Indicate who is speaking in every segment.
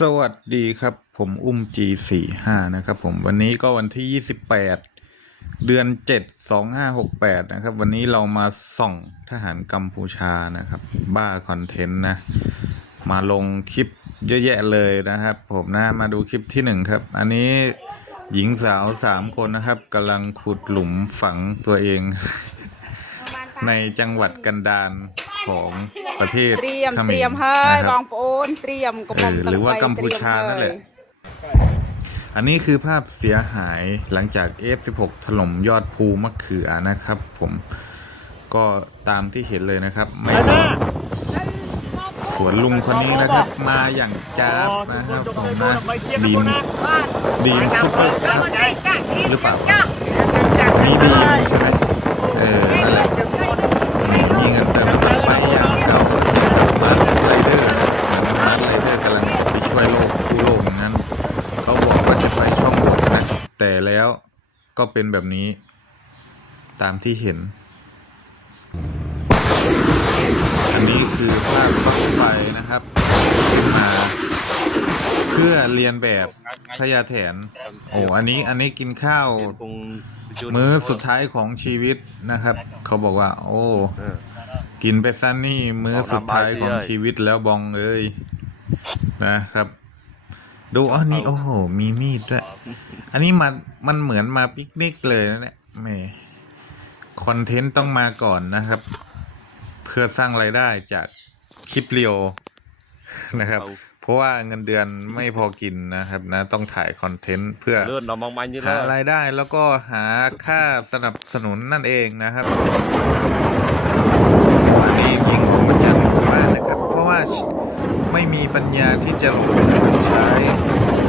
Speaker 1: สวัสดีครับ ผมอุ้ม G45 นะครับ ผมวันนี้ก็วันที่ 28 เดือน 7 2568 นะครับ วันนี้เรามาส่องทหารกัมพูชานะครับ บ้าคอนเทนต์นะ มาลงคลิปเยอะแยะเลยนะครับ ผมนะมาดูคลิปที่หนึ่งครับ อันนี้หญิงสาวสามคนนะครับกำลังขุดหลุมฝังตัวเอง ในจังหวัดกันดารของ ประเทศ
Speaker 2: เตรียม
Speaker 1: ขมร
Speaker 2: เตรียมเฮ้ย
Speaker 1: นะค
Speaker 2: บ
Speaker 1: รั
Speaker 2: อบงปอนเตรียมกระหม่อม
Speaker 1: เออหรือว่ากัมพูชานั่นแหละอันนี้คือภาพเสียหายหลังจาก F16 ถล่มยอดภูมะเขือนะครับ ผมก็ตามที่เห็นเลยนะครับไม่สวนลุงคนนี้นะครับ มาอย่างจ้าบนะครับผมนะบีมบีมซุปเปอร์ครับ หรือเปล่ามีบีมใช่ไหมเออนั่นแหละนี่มีเงินเติมน้ำมันไปอย่างเก่ามาสไรเดอร์นะเหมือนมาสไรเดอร์กำลังไปช่วยโลกผู้โลกอย่างนั้น เขาบอกว่าจะไปช่องบนนะ แต่แล้วก็เป็นแบบนี้ตามที่เห็น อันนี้คือภาพบั้งไฟนะครับขึ้นมา เพื่อเรียนแบบพญาแถน โอ้อันนี้อันนี้กินข้าว มื้อสุดท้ายของชีวิตนะครับ เขาบอกว่า โอ้ กินไปซะนี่มื้อสุดท้ายของชีวิตแล้วบองเอ้ยนะครับ ดูอันนี้โอ้โหมีมีดด้วย อันนี้มันมันเหมือนมาปิกนิกเลยนะเนี่ยแหมคอนเทนต์ต้องมาก่อนนะครับ เพื่อสร้างรายได้จากคลิปเรียวนะครับ เพราะว่าเงินเดือนไม่พอกินนะครับนะ ต้องถ่ายคอนเทนต์เพื่อ
Speaker 3: เลื่อนเรามองมันนี่เล
Speaker 1: หายรายได้ แล้วก็หาค่าสนับสนุนนั่นเองนะครับวันนี้ยิงออกมาจากหมู่บ้านนะครับ เพราะว่า ไม่มีปัญญาที่จะลงทุนใช้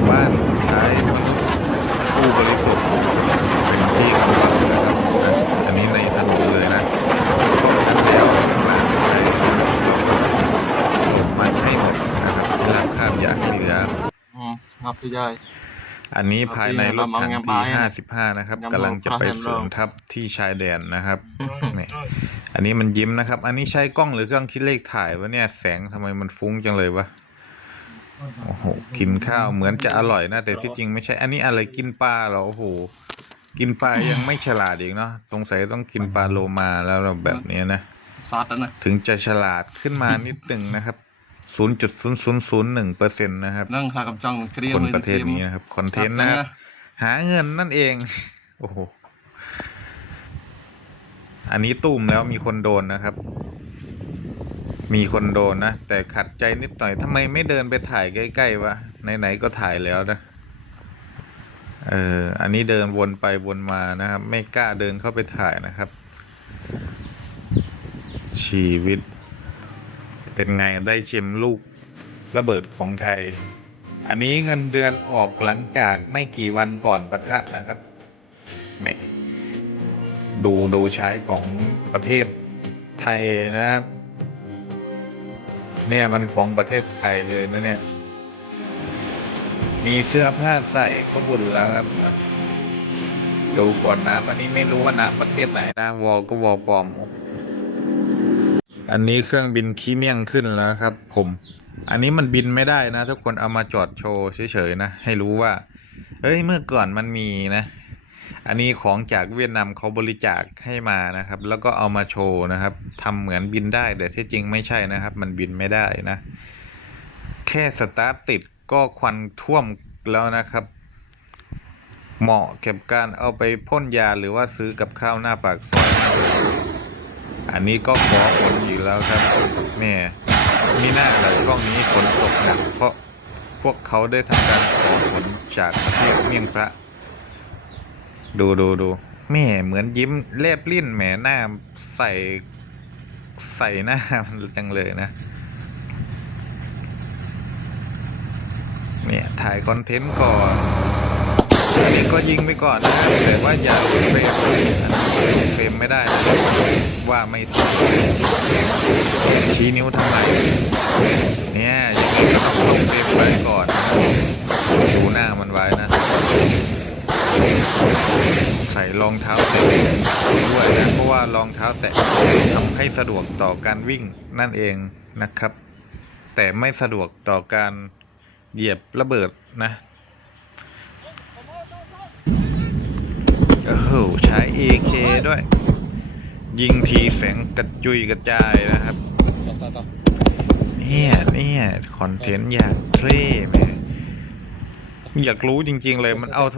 Speaker 1: บ้านใช้มนุษย์ผู้บริสุทธิ์เป็นที่กำบังนะครับอันนี้ในถนนเลยนะเพราะฉะนั้นแล้วมาไปเล่มมันให้หมดนะครับที่รับข้ามอยากให้เหลือ
Speaker 3: อืมครับพี่ยาย
Speaker 1: อันนี้ภายในรถถัง
Speaker 3: เอา
Speaker 1: ที่
Speaker 3: งาน
Speaker 1: ห้า
Speaker 3: ไป
Speaker 1: สิบห้านะครับ
Speaker 3: งาน
Speaker 1: กำลังจะไป
Speaker 3: เอา
Speaker 1: เสริมทัพที่ชายแดนนะครับนี่อันนี้มันยิ้มนะครับ อันนี้ใช้กล้องหรือเครื่องคิดเลขถ่ายวะเนี่ยแสงทำไมมันฟุ้งจังเลยวะโอ้โหกินข้าวเหมือนจะอร่อยนะ แต่ที่จริงไม่ใช่ อันนี้อะไรกินปลาเหรอโอ้โหกินปลายังไม่ฉลาดอีกเนาะสงสัยต้องกินปลาโลมาแล้วเราแบบนี้นะ
Speaker 3: ซาดแล้วนะ
Speaker 1: ถึงจะฉลาดขึ้นมานิดหนึ่งนะครับ ศูนย์จุดศูนย์ศูนย์ศูนย์หนึ่งเปอร์เซ็นต์นะครับ
Speaker 3: นั่งทากับจ้องเกรียม
Speaker 1: คน
Speaker 3: เลย
Speaker 1: ประเทศนี้นะครับ คอนเทนต์นะครับ หาเงินนั่นเอง โอ้โห อันนี้ตุ่มแล้วมีคนโดนนะครับ มีคนโดนนะ แต่ขัดใจนิดหน่อยทำไมไม่เดินไปถ่ายใกล้ๆวะ ไหนๆก็ถ่ายแล้วนะ เออ อันนี้เดินวนไปวนมานะครับ ไม่กล้าเดินเข้าไปถ่ายนะครับ ชีวิต เป็นไงได้ชิมลูกระเบิดของไทย อันนี้เงินเดือนออกหลังจากไม่กี่วันก่อนประทะนะครับดูดูใช้ของประเทศไทยนะครับ เนี่ยมันของประเทศไทยเลยนะเนี่ย มีเสื้อผ้าใส่ก็บุญแล้วครับดูก่อนนะอันนี้ไม่รู้ว่านะประเทศไหนนะวอลก็วอลปลอม อันนี้เครื่องบินขี้เมี่ยงขึ้นแล้วครับ ผม อันนี้มันบินไม่ได้นะ ทุกคนเอามาจอดโชว์เฉยๆนะ ให้รู้ว่า เอ้ยเมื่อก่อนมันมีนะ อันนี้ของจากเวียดนามเขาบริจาคให้มานะครับ แล้วก็เอามาโชว์นะครับทำเหมือนบินได้แต่ที่จริงไม่ใช่นะครับ มันบินไม่ได้นะ แค่สตาร์ทติดก็ควันท่วมแล้วนะครับ เหมาะเก็บการเอาไปพ่นยาหรือว่าซื้อกับข้าวหน้าปากซอย อันนี้ก็ขอฝนอีกแล้วครับแม่มีหน้าแหละช่วงนี้ฝนตกหนักเพราะพวกเขาได้ทำการขอฝนจากเทศเมี่ยงพระ ดูดูดูแม่เหมือนยิ้มแลบลิ้นแหมหน้าใส่ใส่หน้ามันจังเลยนะเนี่ยถ่ายคอนเทนต์ก่อน อันนี้ก็ยิงไปก่อนนะแต่ว่าอย่าเฟรมอันนี้เฟรมไม่ได้นะครับว่าไม่ถูกชี้นิ้วทำไมเนี่ยอย่างนี้ก็ต้องลงเฟรมไว้ก่อนดูหน้ามันไว้นะใส่รองเท้าแตะด้วยนะเพราะว่ารองเท้าแตะทำให้สะดวกต่อการวิ่งนั่นเองนะครับ แต่ไม่สะดวกต่อการเหยียบระเบิดนะ โอ้โหใช้ AK ด้วย ยิงทีแสงกระจุยกระจายนะครับ
Speaker 3: ต่อต่อต่อ
Speaker 1: เนี่ยเนี่ยคอนเทนต์อย่างเท่แม่อยากรู้จริง ๆ เลยมันเอาโท